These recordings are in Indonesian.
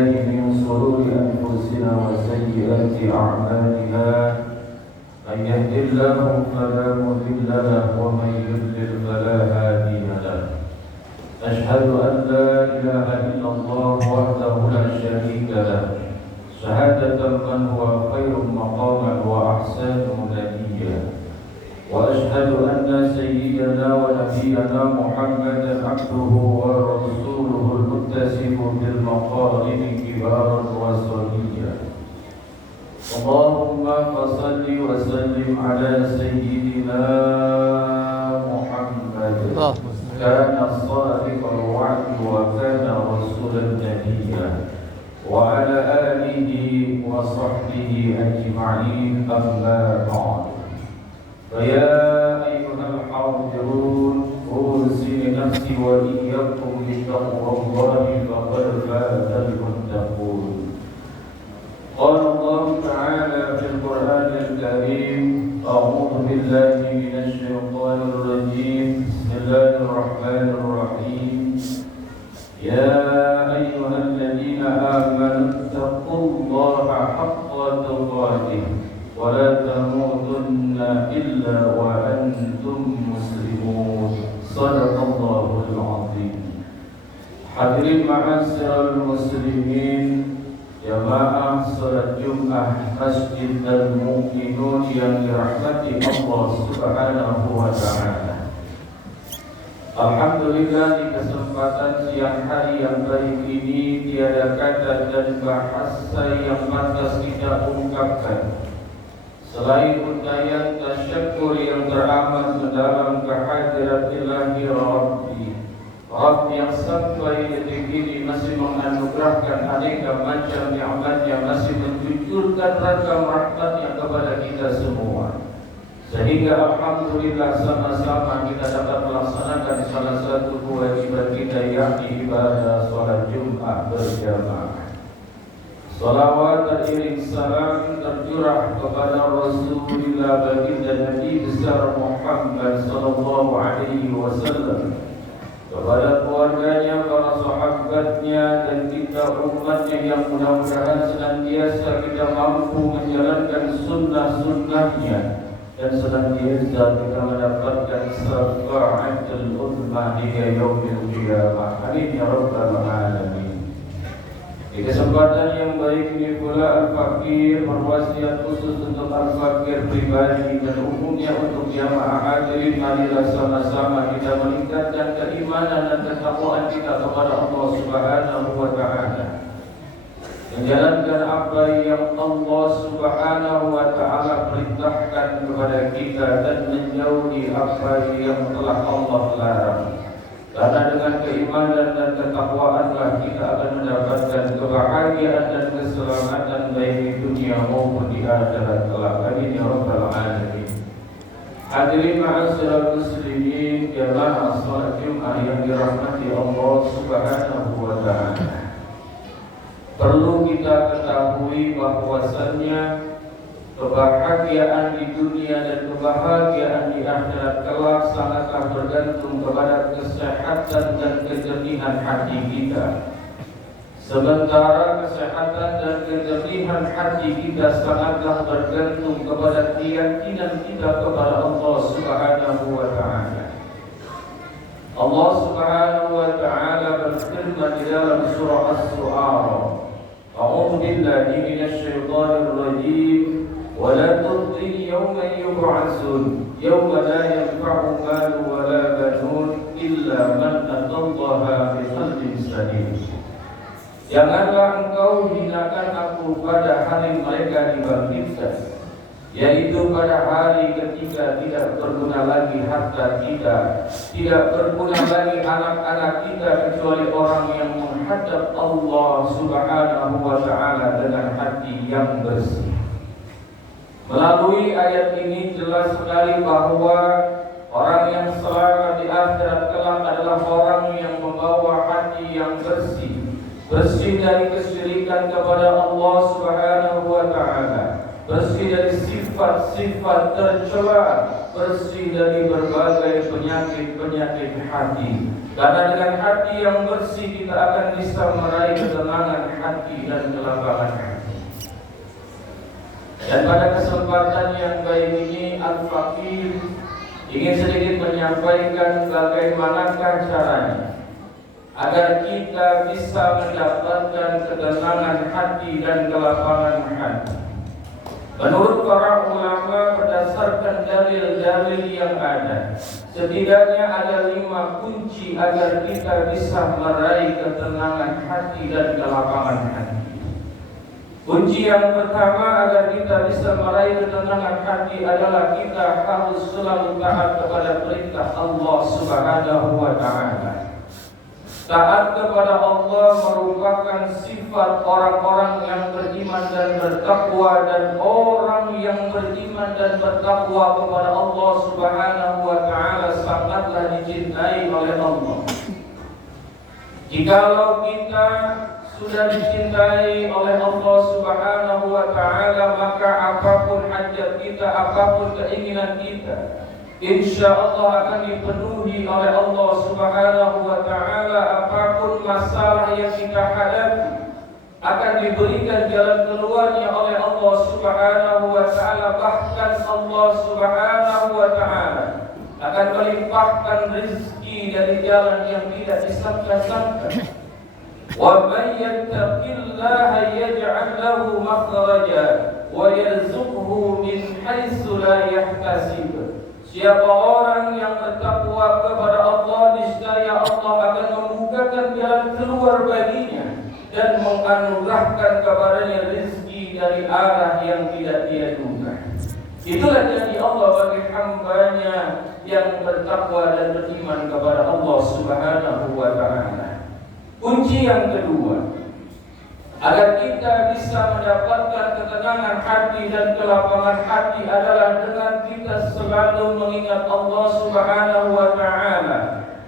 من شرور أنفسنا وسيئات أعمالنا من يهد الله فلا مضل له ومن يضلل فلا هادي له أشهد أن لا إله إلا الله وحده لا شريك له شهادة من هو خير مقاما وأحسن نديا وأشهد أن سيدنا ونبينا محمدا عبده ورسوله المتسم بالمقارب كبارا وصليا اللهم فصل وسلم على سيدنا محمد كان صادق الوعد وكان رسولا نبيا وعلى آله وصحبه أجمعين أما بعد فيا أيها الحاضرون أوصي نفسي وإياكم بتقوى الله فقد فاز المتقون. قال الله تعالى في القرآن الكريم أعوذ بالله من الشيطان الرجيم بسم الله الرحمن الرحيم يا أيها الذين آمنوا اتقوا الله حق تقاته ولا تموتن إلا وأنتم مسلمون. صدق الله العظيم. Hadirin ma'asyiral muslimin, jamaah salat Jumat Masjid Al-Mu'minun yang dirahmati Allah Subhanahu wa taala. Alhamdulillah, di kesempatan siang hari yang baik ini tiada kata dan bahasa yang pantas kita ungkapkan selain untayan tasyakkur yang teramat mendalam kehadirat Ilahi Rabbi, Rabb yang sampai detik ini masih menganugerahkan aneka macam nikmat yang masih mencucurkan ragam rahmatnya kepada kita semua, sehingga alhamdulillah sama-sama kita dapat melaksanakan salah satu kewajiban kita, yakni ibadah salat Jumat berjamaah. Salawat dan iring salam tercurah kepada Rasulullah baginda Nabi besar Muhammad sallallahu alaihi wasallam, kepada keluarganya, para sahabatnya, dan kita umatnya yang mudah-mudahan senantiasa kita mampu menjalankan sunnah-sunnahnya dan senantiasa kita mendapatkan syafaatul ummah hingga yaumil qiyamah. Amin ya rabbal alamin. Di kesempatan yang baik ini pula Al-Fakir berwasiat khusus untuk Al-Fakir pribadi dan umumnya untuk jamaah hadirin. Marilah sama-sama kita meningkatkan keimanan dan ketakwaan kita kepada Allah Subhanahu wa taala, menjalankan apa yang Allah Subhanahu wa taala perintahkan kepada kita dan menjauhi apa yang telah Allah larang. Karena dengan keimanan dan ketakwaanlah kita akan mendapatkan kebahagiaan dan keselamatan baik di dunia maupun di akhirat kelak. Amin ya rabbal alamin. Hadirin ma'asyiral muslimin, jamaah salat Jumat yang dirahmati Allah Subhanahu wa taala. Perlu kita ketahui bahwasannya kebahagiaan di dunia dan kebahagiaan di akhirat kelak sangatlah bergantung kepada kesehatan dan kejernihan hati kita. Sementara kesehatan dan kejernihan hati kita sangatlah bergantung kepada keyakinan kita kepada Allah Subhanahu wa taala. Allah Subhanahu wa taala berfirman di dalam surah As-Su'ara, A'udzu billahi minasyaitonir rajim. ولا تخزني يوم يبعثون يوم لا ينفع مال ولا بنون إلا من أتى الله بقلب سليم. Janganlah engkau hinakan aku pada hari mereka dibangkitkan, yaitu pada hari ketika tidak berguna lagi harta kita, tidak berguna lagi anak-anak kita, kecuali orang yang menghadap Allah Subhanahu wa taala dengan hati yang bersih. Melalui ayat ini jelas sekali bahwa orang yang selamat di akhirat kelak adalah orang yang membawa hati yang bersih, bersih dari kesyirikan kepada Allah Subhanahu wa taala, bersih dari sifat-sifat tercela, bersih dari berbagai penyakit-penyakit hati. Karena dengan hati yang bersih kita akan bisa meraih ketenangan hati dan kelapangan hati. Dan pada kesempatan yang baik ini, Al-Fakir ingin sedikit menyampaikan bagaimanakah caranya agar kita bisa mendapatkan ketenangan hati dan kelapangan hati. Menurut para ulama, berdasarkan dalil-dalil yang ada, setidaknya ada 5 kunci agar kita bisa meraih ketenangan hati dan kelapangan hati. Kunci yang pertama agar kita bisa meraih ketenangan hati adalah kita harus selalu taat kepada perintah Allah Subhanahu wa Ta'ala. Taat kepada Allah merupakan sifat orang-orang yang beriman dan bertakwa, dan orang yang beriman dan bertakwa kepada Allah Subhanahu wa Ta'ala sangatlah dicintai oleh Allah. Jikalau kita sudah dicintai oleh Allah Subhanahu wa Ta'ala, maka apapun hajat kita, apapun keinginan kita, insya Allah akan dipenuhi oleh Allah Subhanahu wa Ta'ala. Apapun masalah yang kita hadapi akan diberikan jalan keluarnya oleh Allah Subhanahu wa Ta'ala. Bahkan Allah Subhanahu wa Ta'ala akan melimpahkan rezeki dari jalan yang tidak disangka-sangka. Wa may yattaqillaha yaj'al lahu makhraja wa yarzuqhu min haitsu la yahtasib. Siapa orang yang bertakwa kepada Allah, niscaya Allah akan membukakan jalan keluar baginya dan menganugerahkan kepadanya rezeki dari arah yang tidak dia duga. Itulah janji Allah bagi hambanya yang bertakwa dan beriman kepada Allah Subhanahu wa Ta'ala. Kunci yang kedua agar kita bisa mendapatkan ketenangan hati dan kelapangan hati adalah dengan kita selalu mengingat Allah Subhanahu wa Ta'ala,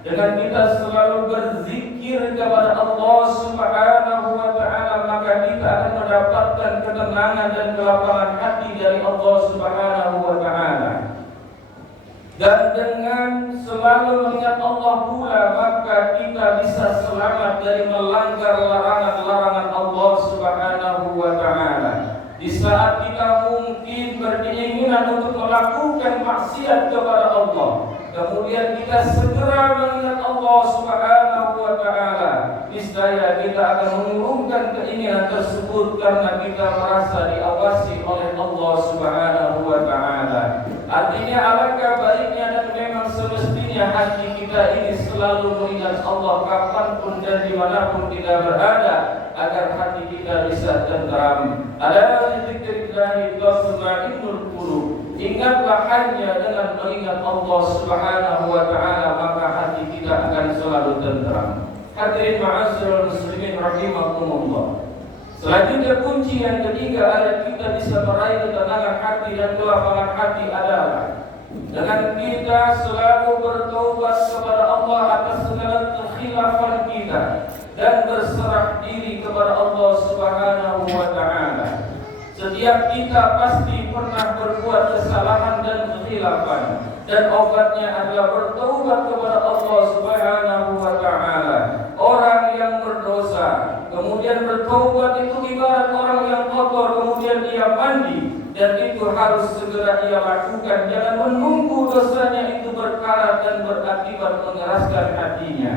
dengan kita selalu berzikir kepada Allah Subhanahu wa Ta'ala, maka kita akan mendapatkan ketenangan dan kelapangan hati dari Allah Subhanahu wa Ta'ala. Dan dengan selalu mengingat Allah pula, maka kita bisa selamat dari melanggar larangan-larangan Allah Subhanahu wa Ta'ala. Di saat kita mungkin berkeinginan untuk melakukan maksiat kepada Allah, kemudian kita segera mengingat Allah Subhanahu wa Ta'ala, niscaya kita akan mengurungkan keinginan tersebut karena kita merasa diawasi oleh Allah Subhanahu wa Ta'ala. Artinya alangkah baiknya dan memang semestinya hati kita ini selalu mengingat Allah kapanpun dan dimanapun kita berada, agar hati kita bisa tenteram. Ala dzikrillahi tatma'innul qulub. Ingatlah hanya dengan mengingat Allah Subhanahu wa Ta'ala, maka hati kita akan selalu tenteram. Hadirin ma'asyiral muslimin rahimakumullah. Selanjutnya kunci yang ketiga agar kita bisa meraih ketenangan hati dan kelapangan hati adalah dengan kita selalu bertaubat kepada Allah atas segala kekhilafan kita dan berserah diri kepada Allah Subhanahu wa Ta'ala. Setiap kita pasti pernah berbuat kesalahan dan kekhilafan, dan obatnya adalah bertaubat kepada Allah Subhanahu wa Ta'ala. Orang yang berdosa kemudian bertaubat itu ibarat orang yang kotor kemudian dia mandi, dan itu harus segera ia lakukan. Jangan menunggu dosanya itu berkarat dan berakibat mengeraskan hatinya.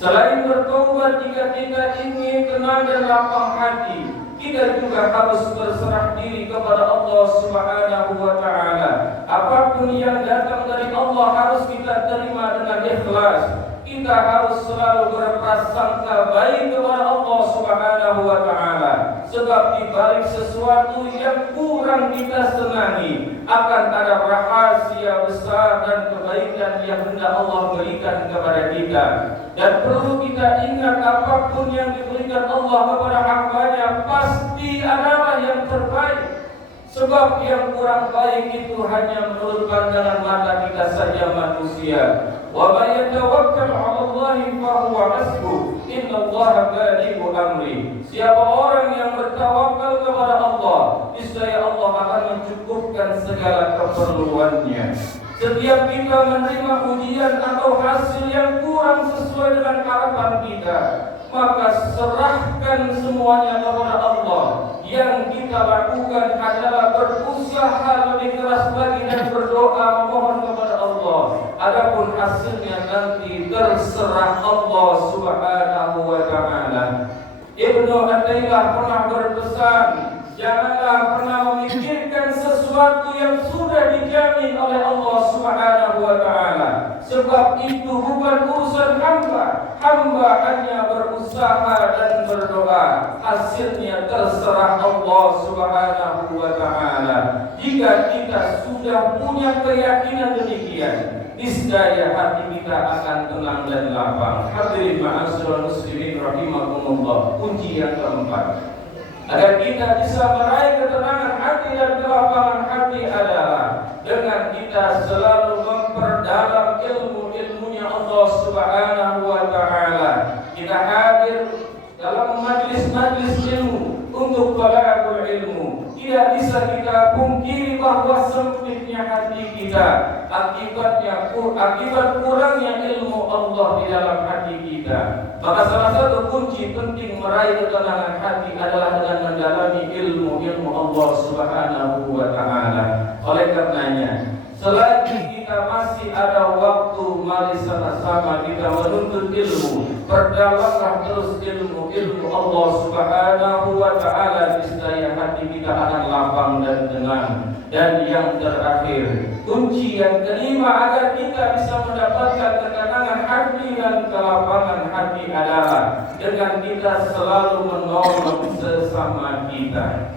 Selain bertaubat, jika kita ingin tenang dan lapang hati, kita juga harus berserah diri kepada Allah Subhanahu wa Ta'ala. Apapun yang datang dari Allah harus kita terima dengan ikhlas. Kita harus selalu berprasangka baik kepada Allah Subhanahu wa Ta'ala, sebab di balik sesuatu yang kurang kita senangi akan ada rahasia besar dan kebaikan yang hendak Allah berikan kepada kita. Dan perlu kita ingat, apapun yang diberikan Allah kepada hambanya pasti adalah yang terbaik. Sebab yang kurang baik itu hanya menurut pandangan mata kita saja manusia. Wa may yatawakkal 'ala Allahi fa huwa hasbuh. Innallaha balighu amri. Siapa orang yang bertawakal kepada Allah, niscaya Allah akan mencukupkan segala keperluannya. Setiap kita menerima ujian atau hasil yang kurang kurang sesuai dengan harapan kita, maka serahkan semuanya kepada Allah. Yang kita lakukan adalah berusaha lebih keras lagi dan berdoa memohon kepada Allah. Adapun hasilnya nanti terserah Allah Subhanahu wa Ta'ala. Ibnu Athaillah pernah berpesan, janganlah pernah memikirkan sesuatu yang sudah dijamin oleh Allah Subhanahu wa Ta'ala. Sebab itu bukan urusan hamba. Hamba hanya berusaha dan berdoa. Hasilnya terserah Allah Subhanahu wa Ta'ala. Jika kita sudah punya keyakinan demikian, niscaya hati kita akan tenang dan lapang. Hadirin ma'asyiral muslimin rahimakumullah. Kunci yang keempat agar kita bisa meraih ketenangan hati dan kelapangan hati adalah dengan kita selalu memperdalam ilmu-ilmunya Allah Subhanahu wa Ta'ala. Kita hadir dalam majlis-majlis ilmu untuk talabul ilmu. Tidak bisa kita pungkiri bahwa sempitnya hati kita akibat kurangnya ilmu Allah di dalam hati kita. Maka salah satu kunci penting meraih ketenangan hati adalah dengan mendalami ilmu Allah Subhanahu wa Ta'ala. Oleh karenanya, selagi kita masih ada waktu, mari sama-sama kita menuntut ilmu. Perdalamlah terus ilmu Allah Subhanahu wa Ta'ala, niscaya hati kita akan lapang dan tenang. Dan yang terakhir, kunci yang kelima agar kita bisa mendapatkan ketenangan hati dan kelapangan hati adalah dengan kita selalu menolong sesama kita.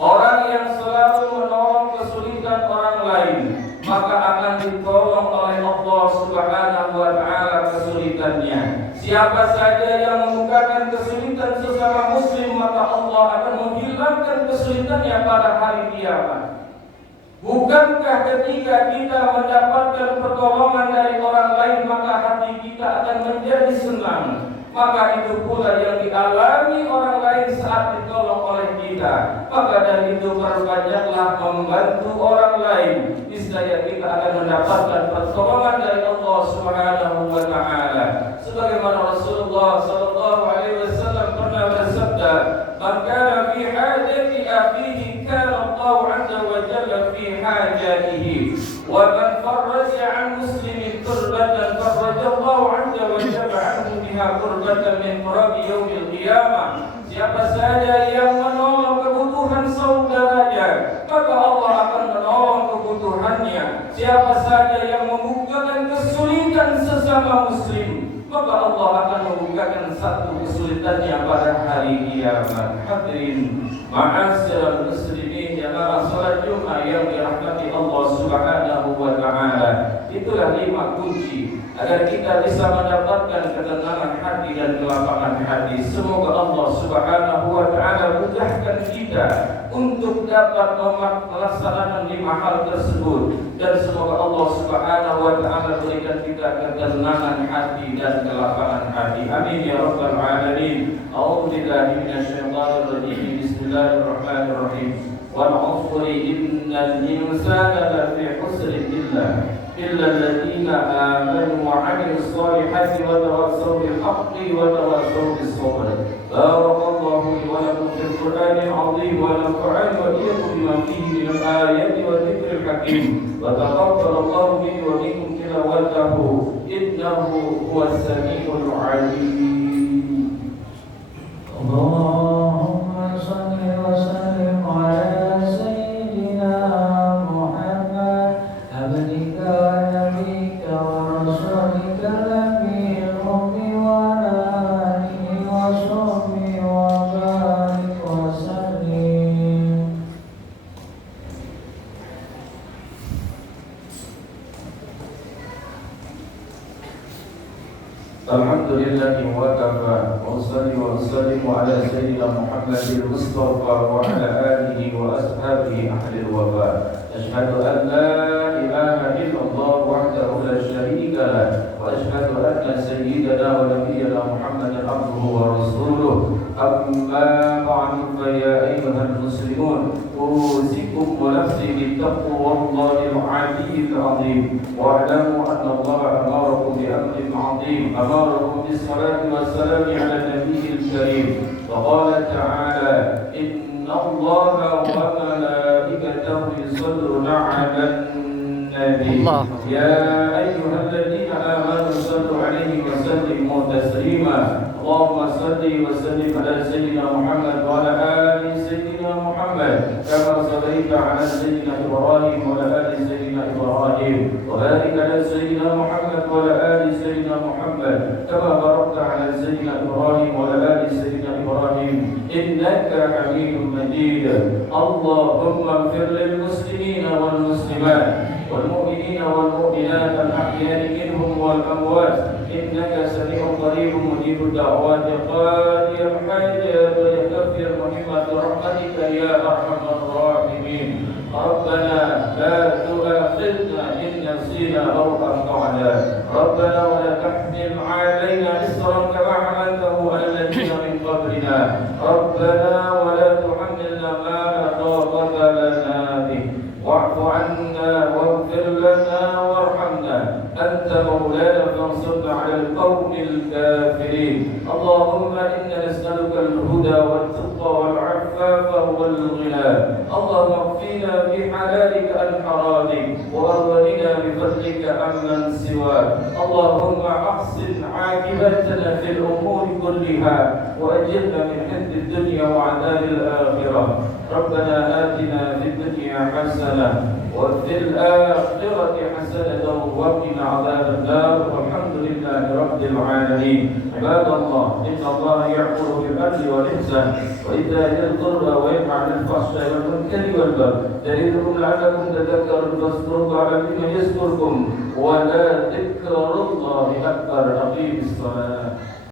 Orang yang selalu menolong kesulitan orang lain, maka akan ditolong oleh Allah Subhanahu wa Ta'ala kesulitannya. Siapa saja yang membukakan kesulitan sesama muslim, maka Allah akan menghilangkan kesulitannya pada hari kiamat. Bukankah ketika kita mendapatkan pertolongan dari orang lain, maka hati kita akan menjadi senang? Maka itu pula yang dialami orang lain saat ditolong oleh kita. Maka dari itu perbanyaklah membantu orang lain, niscaya kita akan mendapatkan pertolongan dari Allah Subhanahu wa Ta'ala. Sebagaimana Rasulullah sallallahu alaihi wasallam pernah bersabda, "Man kana fi hajati akhihi kana Allah 'azza wa jalla fi hajatihi, wa man farraja 'an muslimin kurbatan farraja Allah 'azza wa jalla 'anhu biha kurbatan min qurabi yaumil qiyamah." Siapa saja yang menolong kebutuhan saudaranya, maka Allah akan menolong kebutuhannya. Siapa saja yang membukakan kesulitan sesama muslim, maka Allah akan membukakan satu kesulitannya pada hari kiamat. Hadirin ma'asyiral muslimin jamaah salat Jumat yang dirahmati Allah Subhanahu wa Ta'ala. Itulah 5 kunci agar kita bisa mendapatkan ketenangan hati dan kelapangan hati. Semoga Allah Subhanahu wa Ta'ala mudahkan kita untuk dapat melaksanakan 5 hal tersebut, dan semoga Allah Subhanahu wa Ta'ala berikan kita ketenangan hati dan kelapangan hati. Amin ya rabbal alamin. A'udzu billahi minasyaitonir rajim. Bismillahirrahmanirrahim. Wal 'asri innal insana lafi khusrin إلا الذين آمنوا وعملوا الصالحات وتواصوا بالحق وتواصوا بالصبر. بارك الله لي ولكم في القرآن العظيم ونفعني وإياكم بما فيه من الآيات والذكر الحكيم، وتقبل الله مني ومنكم تلاوته إنه هو السميع العليم. اللهم صل وسلم على سيدنا محمد عبدك ونبيك ورسولك النبي الأمي وعلى آله وصحبه وبارك وسلم. Alhamdulillah wa kafa, wa salli wa sallim ala sayyidina Muhammadin Mustafa wa ala alihi wa ashabihi ahlil wafa. Ashhadu an la ilaha illallah wahdahu la syarika lah, wa ashhadu anna sayyidana wa nabiyyana Muhammadan abduhu wa rasuluh. Amma ba'du, fa ya ayyuhal muslimun, usikum wa nafsi bittaqwallahi al-'aliyyil 'azim. Wa a'lamu anna Allah amarakum بأمر عظيم أمركم بالصلاة والسلام على النبي الكريم وقال تعالى إن الله وملائكته يصلون على النبي يا أيها الذين آمنوا صلوا عليه وسلموا تسليما اللهم صل وسلم على سيدنا محمد وعلى آل سيدنا محمد كما صليت على سيدنا إبراهيم وعلى آل سيدنا إبراهيم وبارك على سيدنا محمد وعلى آل سيدنا محمد كما باركت على سيدنا إبراهيم وعلى آل سيدنا إبراهيم إنك حميد مجيد اللهم اغفر للمسلمين والمسلمات والمؤمنين والمؤمنات الأحياء منهم والأموات إنك سميع قريب مجيب الدعوات قاضي الحاجات ويكفر مهمة رحمتك يا أرحم الراحمين ربنا لا تؤاخذنا إن نسينا أو أخطأنا ربنا ولا تحمل علينا إصرا كما حملته على الذين من قبلنا ربنا ولا تحملنا ما لا طاقة لنا به واعف عنا واغفر لنا وارحمنا أنت مولانا فانصرنا على القوم الكافرين اللهم إنا نسألك الهدى والتقى والعفاف والغنى اللهم اكفنا بحلالك عن حرامك وأغننا بفضلك عمن سواك اللهم أحسن عاقبتنا في الأمور كلها وأجرنا من حد الدنيا وعذاب الآخرة ربنا آتنا في الدنيا حسنة وفي الآخرة حسنة وقنا عذاب النار والحمد لله رب العالمين عباد الله إن الله يأمر بالعدل والإحسان وإيتاء ذي القربى وينهى عن الفحشاء والمنكر والبغي يعظكم لعلكم تذكرون فاذكروا الله العظيم يذكركم ولا ذكر الله أكبر أقيموا الصلاة